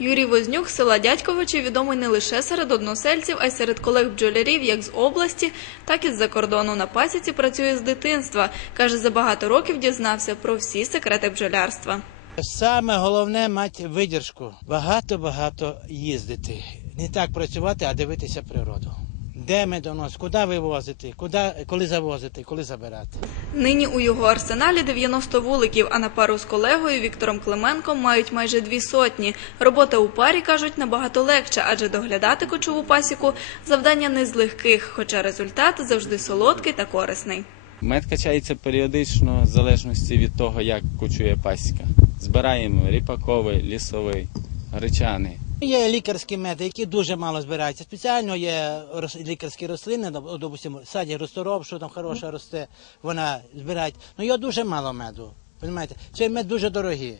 Юрій Вознюк села Дядьковичі відомий не лише серед односельців, а й серед колег бджолярів як з області, так і з-за кордону. На пасіці працює з дитинства. Каже, за багато років дізнався про всі секрети бджолярства. Саме головне мати видержку. Багато-багато їздити. Не так працювати, а дивитися природу. Де медонос, куди вивозити, куди, коли завозити, коли забирати. Нині у його арсеналі 90 вуликів, а на пару з колегою Віктором Клименком мають майже дві сотні. Робота у парі, кажуть, набагато легша, адже доглядати кочову пасіку – завдання не з легких, хоча результат завжди солодкий та корисний. Мед качається періодично, в залежності від того, як кочує пасіка. Збираємо ріпаковий, лісовий, гречаний. Є лікарські меди, які дуже мало збираються. Спеціально є лікарські рослини, доп- допустимо, саді ростороб, що там хороша росте, вона збирають. Ну його дуже мало меду. Понимаєте? Цей мед дуже дорогий.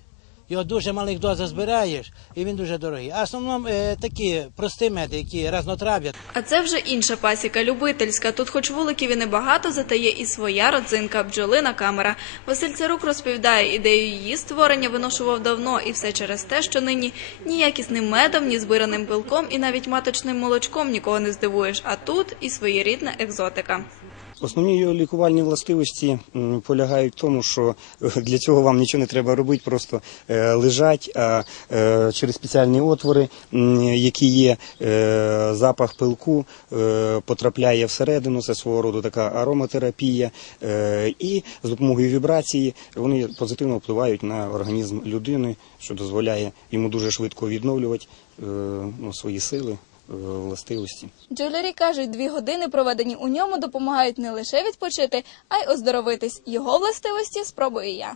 Його дуже малих дозах збираєш, і він дуже дорогий. А в основному е, такі прості меди, які разнотрав'я. А це вже інша пасіка, любительська. Тут хоч вуликів і небагато, зате є і своя родзинка – бджолина камера. Василь Царук розповідає, ідею її створення виношував давно, і все через те, що нині ні якісним медом, ні збираним пилком, і навіть маточним молочком нікого не здивуєш. А тут і своєрідна екзотика. Основні його лікувальні властивості полягають в тому, що е, для цього вам нічого не треба робити, просто е, лежать, а е, через спеціальні отвори, які є, запах пилку потрапляє всередину, це свого роду така ароматерапія, і з допомогою вібрації вони позитивно впливають на організм людини, що дозволяє йому дуже швидко відновлювати ну, свої сили, властивості. Джулері кажуть, дві години, проведені у ньому, допомагають не лише відпочити, а й оздоровитись. Його властивості спробую я.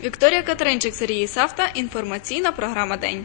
Вікторія Катеринчик, Сергій Савта. Інформаційна програма День.